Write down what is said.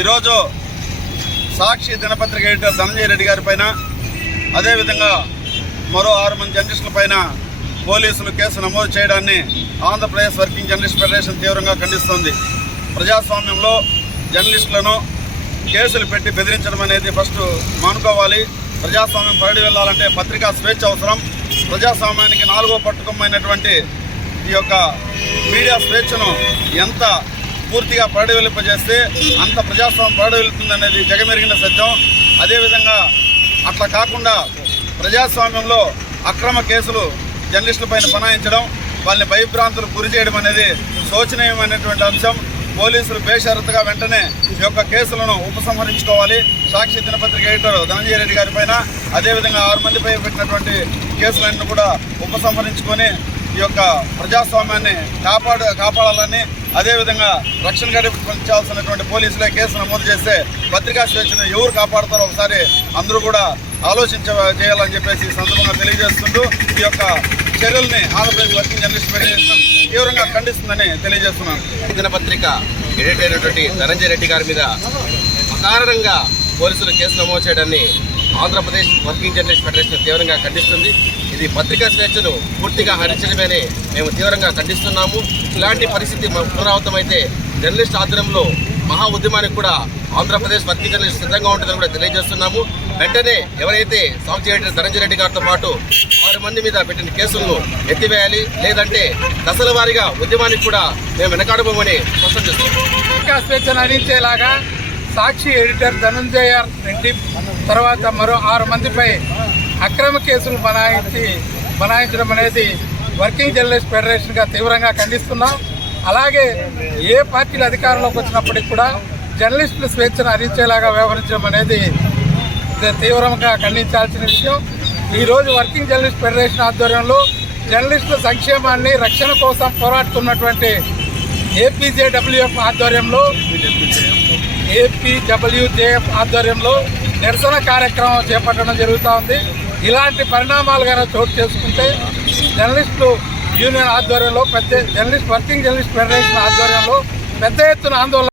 ఈరోజు సాక్షి దినపత్రిక ఎడిటర్ ధనంజయ రెడ్డి గారి పైన అదేవిధంగా మరో ఆరు మంది జర్నలిస్టుల పైన పోలీసులు కేసు నమోదు చేయడాన్ని ఆంధ్రప్రదేశ్ వర్కింగ్ జర్నలిస్ట్ ఫెడరేషన్ తీవ్రంగా ఖండిస్తోంది. ప్రజాస్వామ్యంలో జర్నలిస్టులను కేసులు పెట్టి బెదిరించడం అనేది ఫస్ట్ మానుకోవాలి. ప్రజాస్వామ్యం పరడి వెళ్ళాలంటే పత్రికా స్వేచ్ఛ అవసరం. ప్రజాస్వామ్యానికి నాలుగో పట్టుకమైనటువంటి ఈ యొక్క మీడియా స్వేచ్ఛను ఎంత పూర్తిగా పరిడవిల్లింపజేస్తే అంత ప్రజాస్వామ్యం పరిడవిల్లుతుంది అనేది జగమెరిగిన సత్యం. అదేవిధంగా అట్లా కాకుండా ప్రజాస్వామ్యంలో అక్రమ కేసులు జర్నలిస్టులపైన బనాయించడం వాళ్ళని భయభ్రాంతులు గురి చేయడం అనేది శోచనీయమైనటువంటి అంశం. పోలీసులు బేషరతుగా వెంటనే ఈ యొక్క కేసులను ఉపసంహరించుకోవాలి. సాక్షి దినపత్రిక ఎడిటర్ ధనంజయ రెడ్డి గారి పైన అదేవిధంగా ఆరు మందిపై పెట్టినటువంటి కేసులన్నీ కూడా ఉపసంహరించుకొని ఈ యొక్క ప్రజాస్వామ్యాన్ని కాపాడు కాపాడాలని అదేవిధంగా రక్షణ కల్పించాల్సినటువంటి పోలీసులే కేసు నమోదు చేస్తే పత్రికా స్వేచ్ఛను ఎవరు కాపాడతారో ఒకసారి అందరూ కూడా ఆలోచించ చేయాలని చెప్పేసి ఈ సందర్భంగా తెలియజేస్తుంటూ ఈ యొక్క చర్యల్ని ఆంధ్రప్రదేశ్ వర్కింగ్ జర్నలిస్ట్ ఫెడరేషన్ తీవ్రంగా ఖండిస్తుందని తెలియజేస్తున్నాను. దినపత్రిక ఎడిటర్ అయినటువంటి ధనంజయ రెడ్డి గారి మీద అకారణంగా పోలీసులు కేసు నమోదు చేయడాన్ని ఆంధ్రప్రదేశ్ వర్కింగ్ జర్నలిస్ట్ ఫెడరేషన్ తీవ్రంగా ఖండిస్తుంది. ఇది పత్రికా స్వేచ్ఛను పూర్తిగా హరించడమేనే మేము తీవ్రంగా ఖండిస్తున్నాము. ఇలాంటి పరిస్థితి పునరావృతమైతే జర్నలిస్ట్ ఆధ్వర్యంలో మహా ఉద్యమానికి కూడా ఆంధ్రప్రదేశ్ వర్కింగ్ జర్నలిస్ట్ సిద్ధంగా ఉంటుందని కూడా తెలియజేస్తున్నాము. వెంటనే ఎవరైతే సాక్షి ఎడిటర్ ధనంజయ రెడ్డి గారితో పాటు ఆరు మంది మీద పెట్టిన కేసులను ఎత్తివేయాలి లేదంటే దశల వారీగా ఉద్యమానికి కూడా మేము వెనకాడబోమని స్పష్టం చేస్తున్నాం. పత్రికా స్వేచ్ఛను అందించేలాగా సాక్షి ఎడిటర్ ధనంజయ రెడ్డి తర్వాత మరో ఆరు మందిపై అక్రమ కేసులు బనాయించి బనాయించడం అనేది వర్కింగ్ జర్నలిస్ట్ ఫెడరేషన్గా తీవ్రంగా ఖండిస్తున్నాం. అలాగే ఏ పార్టీలు అధికారంలోకి వచ్చినప్పటికి కూడా జర్నలిస్టుల స్వేచ్ఛను అందించేలాగా వ్యవహరించడం అనేది తీవ్రంగా ఖండించాల్సిన విషయం. ఈరోజు వర్కింగ్ జర్నలిస్ట్ ఫెడరేషన్ ఆధ్వర్యంలో జర్నలిస్టుల సంక్షేమాన్ని రక్షణ కోసం పోరాడుతున్నటువంటి ఏపీజేడబ్ల్యూఎఫ్ ఆధ్వర్యంలో ఏపీడబ్ల్యూజేఎఫ్ ఆధ్వర్యంలో నిరసన కార్యక్రమం చేపట్టడం జరుగుతూ ఉంది. ఇలాంటి పరిణామాలు కనుక చోటు చేసుకుంటే జర్నలిస్టులు యూనియన్ ఆధ్వర్యంలో పెద్ద జర్నలిస్ట్ వర్కింగ్ జర్నలిస్ట్ ఫెడరేషన్ ఆధ్వర్యంలో పెద్ద ఎత్తున ఆందోళన